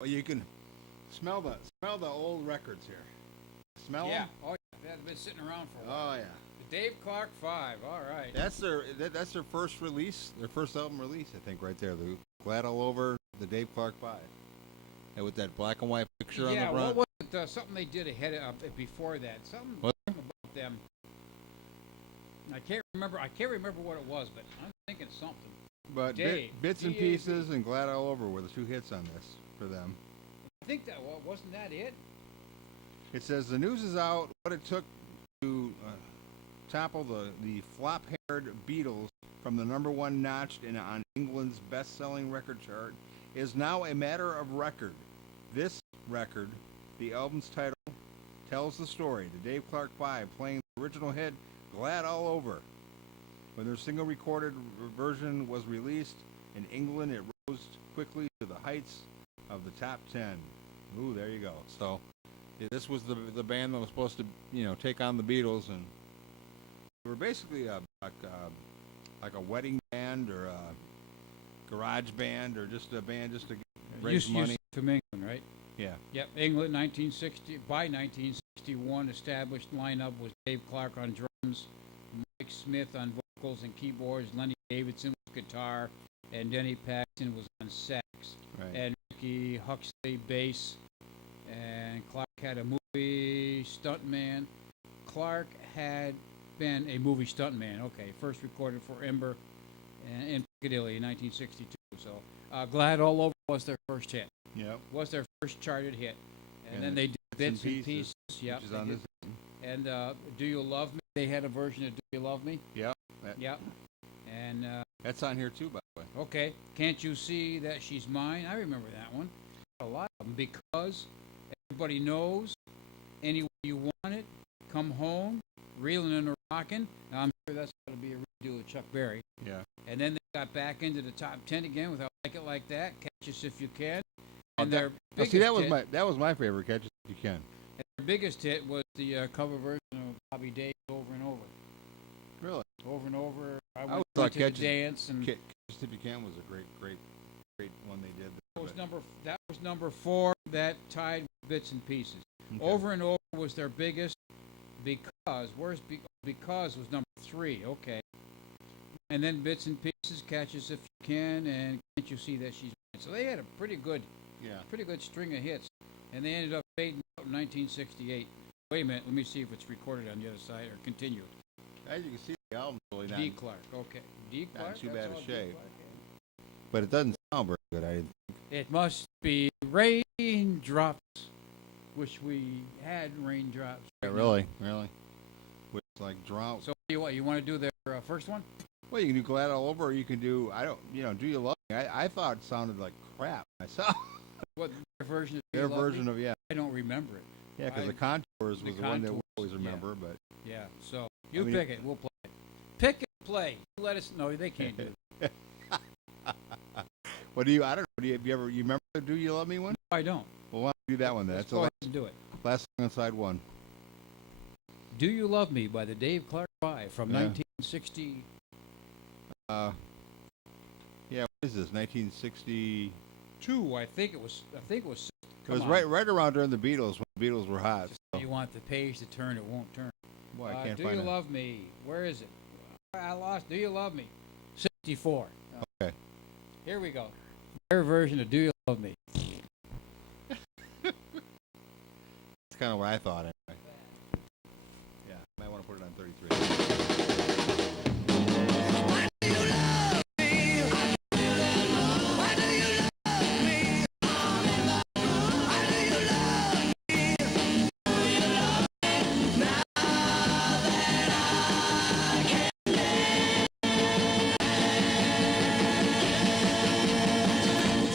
Well, you can smell the old records here. Smell Yeah. them? Oh, yeah. They've been sitting around for a while. Oh yeah. The Dave Clark Five. All right. That's their first release, their first album release, I think, right there. The Glad All Over, the Dave Clark Five, and with that black and white picture on the Yeah. front. What was it? Something they did ahead of before that. Something What? about them. I can't remember. I can't remember what it was, but I'm thinking something. But Dave, Bits and D-A-V. Pieces and Glad All Over were the two hits on this for them. I think that wasn't that it. It says the news is out. What it took to topple the flop-haired Beatles from the #1 notch on England's best-selling record chart is now a matter of record. This record, the album's title, tells the story. The Dave Clark Five playing the original hit "Glad All Over." When their single recorded version was released in England, it rose quickly to the heights of the top 10. Ooh, there you go. So this was the band that was supposed to, take on the Beatles, and they were basically like a wedding band or a garage band or just a band just to raise money. From England, right? Yeah. Yep. England, 1960. By 1961, established lineup was Dave Clark on drums, Mike Smith on vocals and keyboards, Lenny Davidson was guitar, and Denny Paxton was on sax, Right. and Ricky Huxley bass. And Clark had a movie stuntman. Clark had been a movie stuntman. Okay, first recorded for Ember in Piccadilly in 1962. So, Glad All Over was their first hit. Yep. Was their first charted hit, and And then they did Bits Bits and and Pieces. Yep. Which is they on did. this. And Do You Love Me? They had a version of Do You Love Me? Yep. Yep. And That's on here too, by the way. okay, Can't You See That She's Mine? I remember that one. A lot of them because everybody knows. Any Way You Want It, Come Home, Reelin' and Rockin'. Now, I'm sure that's got to be a redo of Chuck Berry. Yeah. And then they got back into the top 10 again with I Like It Like That, Catch Us If You Can. Oh, And their Now, biggest see, that was hit, my favorite. Catch It If You Can. and their biggest hit was the cover version of Bobby Davis Over and Over. Really. Over and over. I always went thought to the Catch Us- dance, and Catch It If You Can was a great one they did. that was number 4. That tied with Bits and Pieces. Okay. Over and Over was their biggest because because was number 3. Okay. And then Bits and Pieces, Catch Us If You Can, and Can't You See That She's Mine. So they had a pretty good string of hits, and they ended up fading out in 1968. Wait a minute, let me see if it's recorded on the other side or continued. As you can see, the album's really not, D. Clark, okay. D. not Clark, too that's bad a all D. shape. Clark, but it doesn't sound very good. yeah. It must be Raindrops, which we had Raindrops. Yeah, right now. really. With like drought. So what, you want to do their first one? Well, you can do Glad All Over, or you can do Do You Love Me? I thought it sounded like crap myself. What, their version of Do Their You Love version Me? of I don't remember it. yeah, because I- the Contours was the the one that we Contours, always yeah. remember. But Yeah, so you I mean- pick it, we'll play it. Pick and play. Let us know. They can't do it. what do you? I don't know. Have you remember the Do You Love Me one? I don't. Well, why don't we do that one then? Let's That's the go ahead and do it. last song on side one. Do You Love Me by the Dave Clark Five from Yeah. 1960. Yeah, what is this? 1960. I think it was. It Come was on. right around during the Beatles when the Beatles were hot. So. You want the page to turn, it won't turn. Boy, I can't Do find You it. Love Me? Where is it? I lost. Do You Love Me? 64. Okay. Here we go. Their version of Do You Love Me? That's kind of what I thought anyway. Yeah, might want to put it on 33.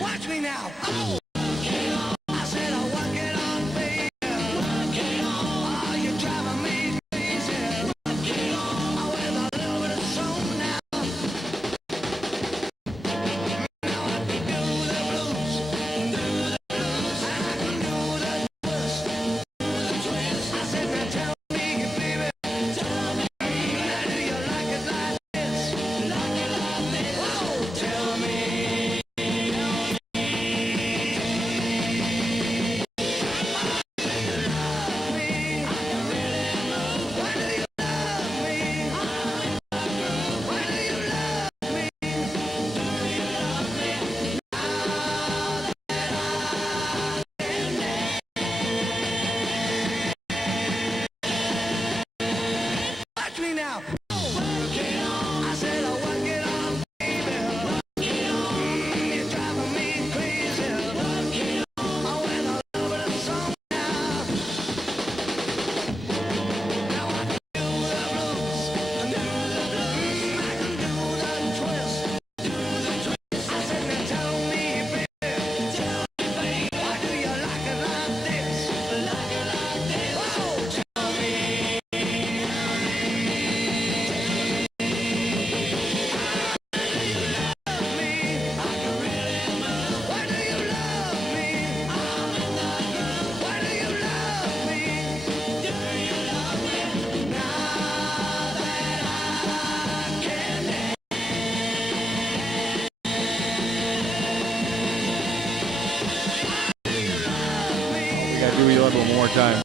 Watch me now. Oh. I said I work it on me. Watch me now. I said, oh, work it on, baby. You're driving me crazy. Oh, when I love it song now. Now I can do the blues, and do the blues. I can do the twist, do the twist. I said, now tell me, baby, why do you like it like this? Like it like this? Oh, tell me. We gotta do it a little more time.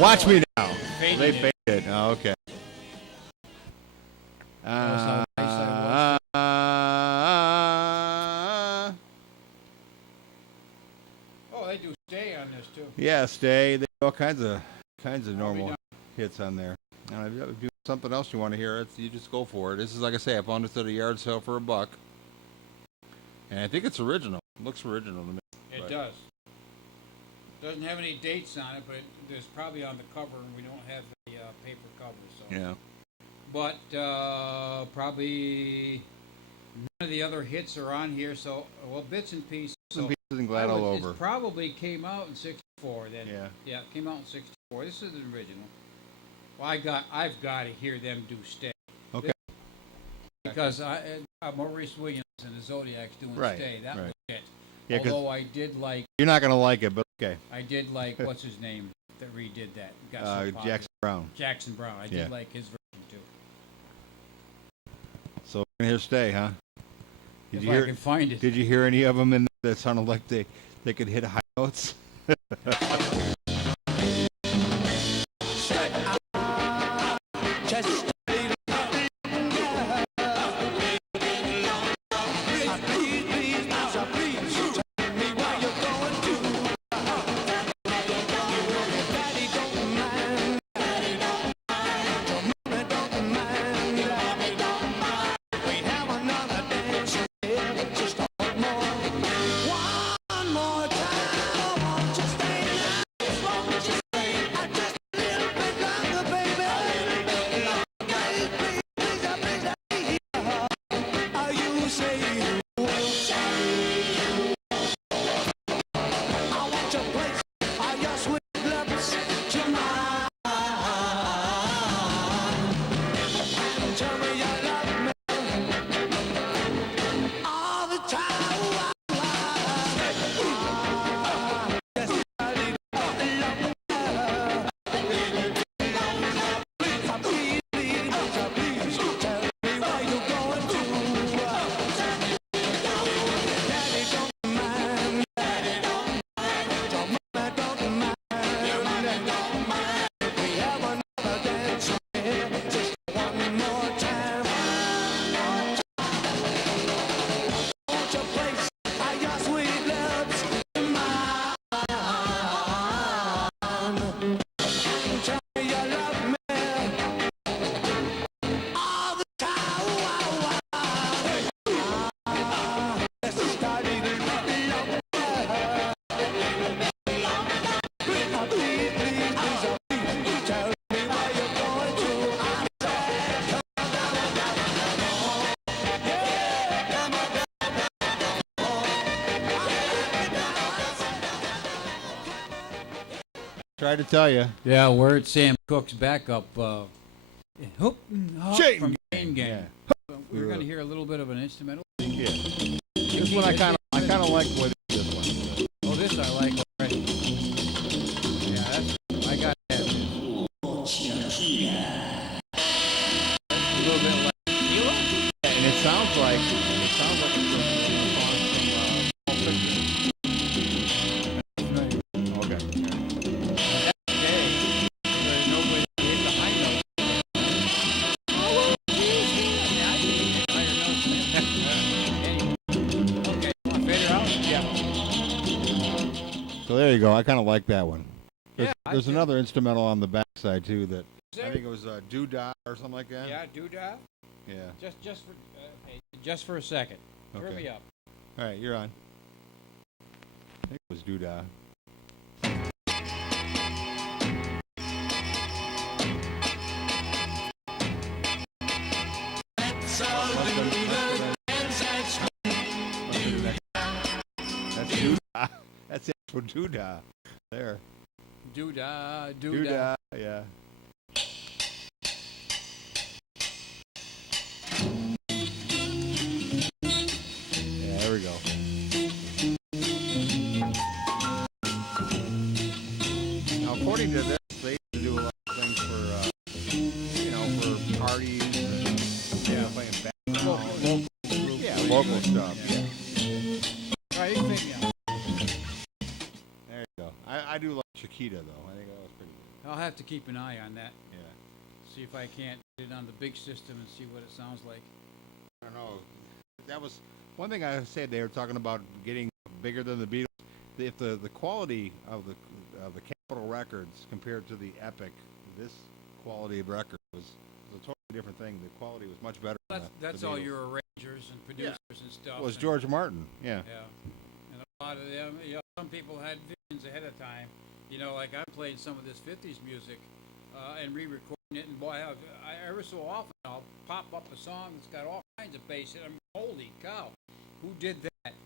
Watch me now. Faded They it. faded. Oh, okay. was how nice that Oh, they do stay on this too. yeah, stay. They all kinds of I'll be normal done. hits on there. If you have something else you want to hear, you just go for it. This is like I say, I found this at a yard sale for $1, and I think it's original. It looks original to me. It But- does. Doesn't have any dates on it, but there's probably on the cover, and we don't have the paper cover. So. Yeah. But probably none of the other hits are on here. So well, bits and pieces. Some So pieces and glad all It over. probably came out in '64. Then. Yeah. Yeah, it came out in '64. This is the original. Well, I've got to hear them do stay. Okay. Because Maurice Williams and the Zodiacs doing Right, stay. That right. was it. Yeah, 'cause Although I did like. you're not gonna like it, but okay. I did like what's his name that redid that. Got so popular. Jackson Brown. Jackson Brown. I Yeah. did like his version too. So we're gonna hear stay, huh? Did If you I hear? can find it. Did you hear any of them in there that sounded like they could hit high notes? Just one more time, won't you stay nice? Won't you stay just a little bit longer, baby? Please, please, please, please, you say you will. I want your place, your sweet lips to mine. Tell me you love me all the time. Tried to tell you. Yeah, word Sam Cooke's backup. Chain from Gang, Chain Gang. We're going to hear a little bit of an instrumental. Yeah. This one I kind of like what this one. Oh, this I like already. Yeah, I got that. A little bit like Sheila? And it sounds like it's from okay. Okay. There's no way to hit the high note. Yeah, I can hit the higher notes. Anyway. Okay, want to fade it out? Yeah. So there you go. I kind of like that one. There's another instrumental on the backside too that I there? think it was Doodah or something like that. Yeah, Doodah. Yeah. Just for a second. Turn Okay. me up. All right, you're on. I think it was Doodah. That's Doodah. That's the actual Doodah. There. Doodah, Doodah. Doodah. Yeah. Yeah, there we go. Now, according to this, they used to do a lot of things for, for parties and playing background. Yeah, local stuff. Yeah. All right, you can pick me up. There you go. I do like Chiquita, though. I think that was pretty good. I'll have to keep an eye on that. Yeah. See if I can't get it on the big system and see what it sounds like. I don't know. That was one thing I said. They were talking about getting bigger than the Beatles. If the quality of the Capitol records compared to the Epic, this quality of record was a totally different thing. The quality was much better. Than That's the all Beatles. your arrangers and producers and stuff. It was and- George Martin. Yeah. Yeah, and a lot of them, some people had visions ahead of time. Like I played some of this '50s music and re-recording it, and boy, I ever so often I'll pop up a song that's got all kinds of bass in it. Holy cow, who did that?